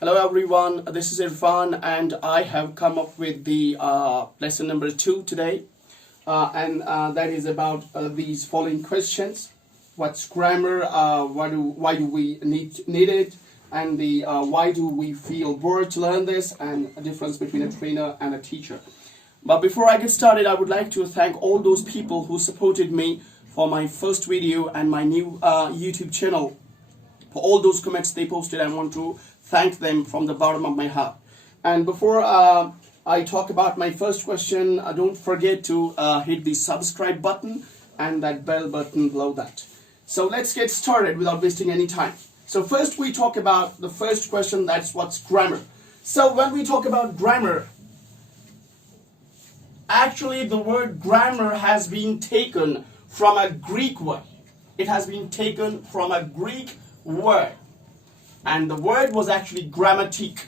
Hello everyone, this is Irfan and I have come up with the lesson number 2 today and that is about these following questions. What's grammar, why do we need it, and why do we feel bored to learn this, and a difference between a trainer and a teacher. But before I get started, I would like to thank all those people who supported me for my first video and my new YouTube channel. For all those comments they posted, I want to thank them from the bottom of my heart. And before I talk about my first question, don't forget to hit the subscribe button and that bell button below that. So let's get started without wasting any time. So first we talk about the first question, that's what's grammar. So when we talk about grammar, actually the word grammar has been taken from a Greek word. It has been taken from a Greek word. And the word was actually grammatique.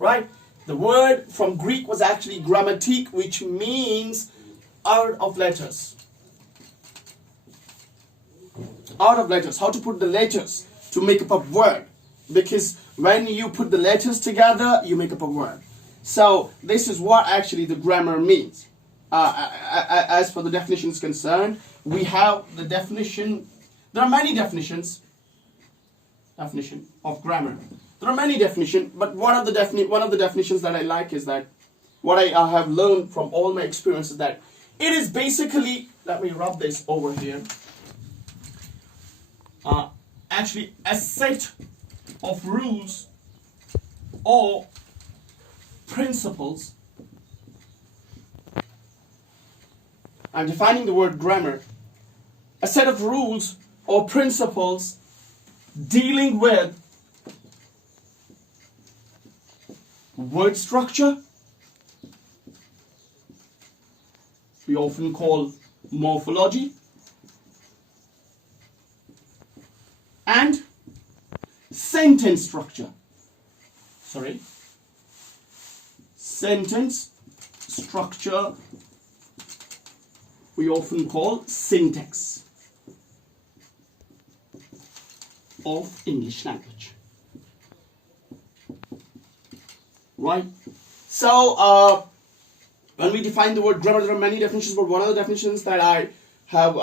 Right? The word from Greek was actually grammatique, which means out of letters. Out of letters. How to put the letters to make up a word. Because when you put the letters together, you make up a word. So this is what actually the grammar means. As for the definition is concerned, we have the definition. There are many definition of grammar. There are many definitions, but one of the definitions that I like is that what I have learned from all my experiences, that it is basically, let me rub this over here, actually a set of rules or principles. I'm defining the word grammar. A set of rules or principles dealing with word structure, we often call morphology, and sentence structure. Sentence structure we often call syntax of English language. Right? So when we define the word grammar, there are many definitions, but one of the definitions that I have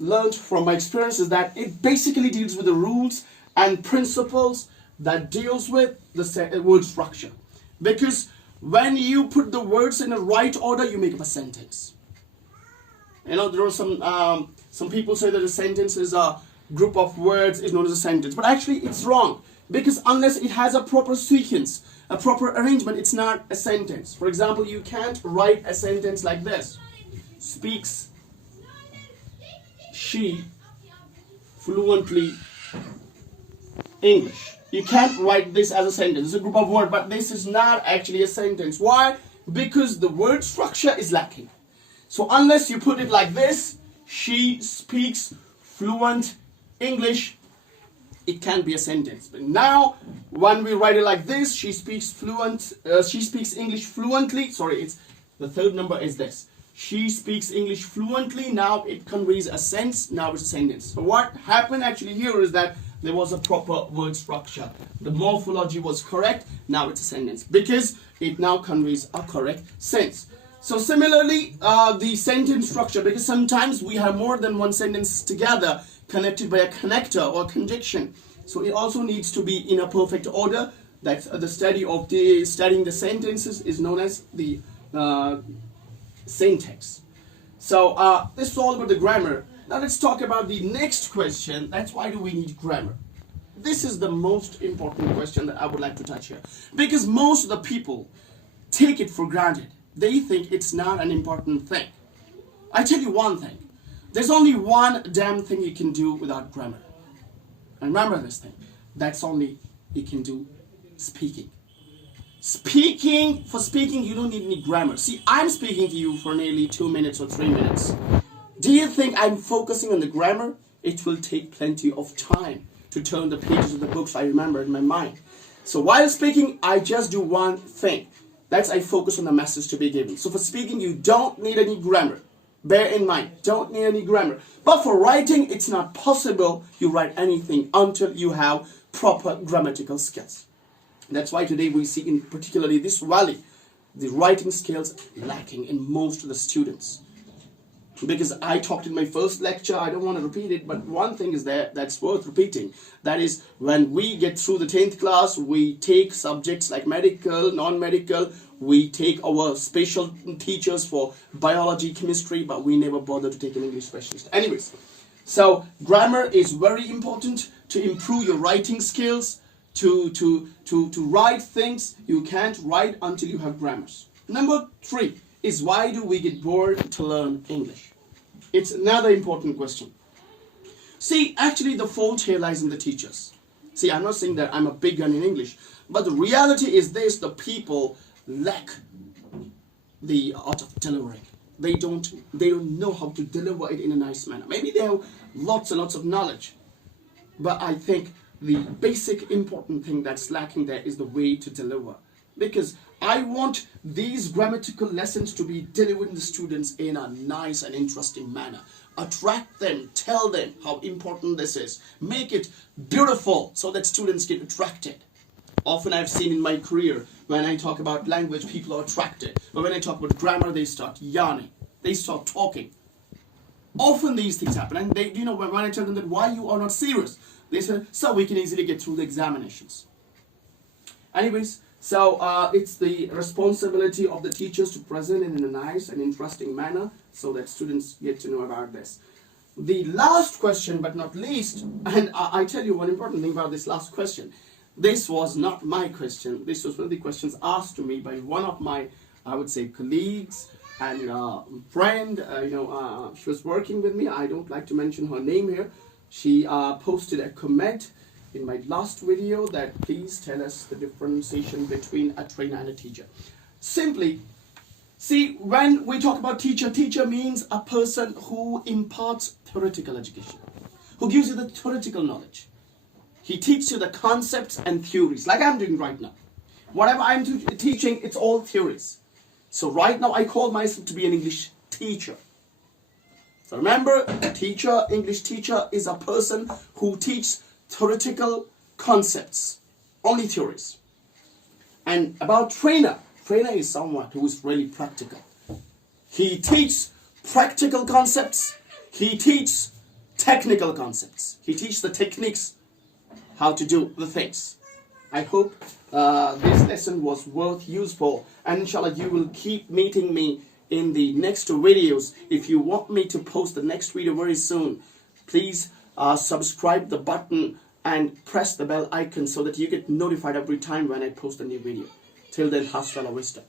learned from my experience is that it basically deals with the rules and principles that deals with the word structure. Because when you put the words in the right order, you make up a sentence. You know, there are some people say that a sentence is a group of words is known as a sentence, but actually it's wrong, because unless it has a proper sequence, a proper arrangement, it's not a sentence. For example, you can't write a sentence like this: speaks she fluently English. You can't write this as a sentence. It's a group of words, but this is not actually a sentence. Why? Because the word structure is lacking. So unless you put it like this, she speaks fluent English, it can be a sentence. But now, when we write it like this, she speaks English fluently. Sorry, it's the third number is this. She speaks English fluently. Now it conveys a sense. Now it's a sentence. So what happened actually here is that there was a proper word structure. The morphology was correct. Now it's a sentence because it now conveys a correct sense. So similarly, the sentence structure, because sometimes we have more than one sentence together connected by a connector or conjunction. So it also needs to be in a perfect order. That's the study of studying the sentences is known as the syntax. So this is all about the grammar. Now let's talk about the next question. That's why do we need grammar? This is the most important question that I would like to touch here. Because most of the people take it for granted. They think it's not an important thing. I tell you one thing. There's only one damn thing you can do without grammar. And remember this thing. That's only you can do speaking. For speaking, you don't need any grammar. See, I'm speaking to you for nearly 2 minutes or 3 minutes. Do you think I'm focusing on the grammar? It will take plenty of time to turn the pages of the books I remember in my mind. So while speaking, I just do one thing. That's I focus on the message to be given. So for speaking, you don't need any grammar. Bear in mind, don't need any grammar. But for writing, it's not possible you write anything until you have proper grammatical skills. That's why today we see in particularly this valley, the writing skills lacking in most of the students. Because I talked in my first lecture, I don't want to repeat it, but one thing is there that's worth repeating. That is, when we get through the 10th class, we take subjects like medical, non-medical, we take our special teachers for biology, chemistry, but we never bother to take an English specialist. Anyways, so grammar is very important to improve your writing skills, to write things. You can't write until you have grammars. Number 3 is, why do we get bored to learn English? It's another important question. See, actually the fault here lies in the teachers. See, I'm not saying that I'm a big gun in English, but the reality is this: the people lack the art of delivering. They don't know how to deliver it in a nice manner. Maybe they have lots and lots of knowledge, but I think the basic important thing that's lacking there is the way to deliver. Because I want these grammatical lessons to be delivered to the students in a nice and interesting manner. Attract them, tell them how important this is. Make it beautiful so that students get attracted. Often I've seen in my career, when I talk about language, people are attracted. But when I talk about grammar, they start yarning. They start talking. Often these things happen. And they, when I tell them that why you are not serious, they say, so we can easily get through the examinations. Anyways, so it's the responsibility of the teachers to present it in a nice and interesting manner so that students get to know about this. The last question, but not least, and I tell you one important thing about this last question. This was not my question. This was one of the questions asked to me by one of my, I would say, colleagues and friend. She was working with me. I don't like to mention her name here. She posted a comment in my last video that please tell us the differentiation between a trainer and a teacher. Simply, see, when we talk about teacher, teacher means a person who imparts theoretical education, who gives you the theoretical knowledge. He teaches you the concepts and theories, like I'm doing right now. Whatever I'm teaching, it's all theories. So right now I call myself to be an English teacher. So remember, a teacher, English teacher, is a person who teaches theoretical concepts, only theories. And about trainer, trainer is someone who is really practical. He teaches practical concepts, he teaches technical concepts, he teaches the techniques, how to do the things. I hope this lesson was useful, and inshallah you will keep meeting me in the next videos. If you want me to post the next video very soon, please subscribe the button and press the bell icon so that you get notified every time when I post a new video. Till then, hasta la vista.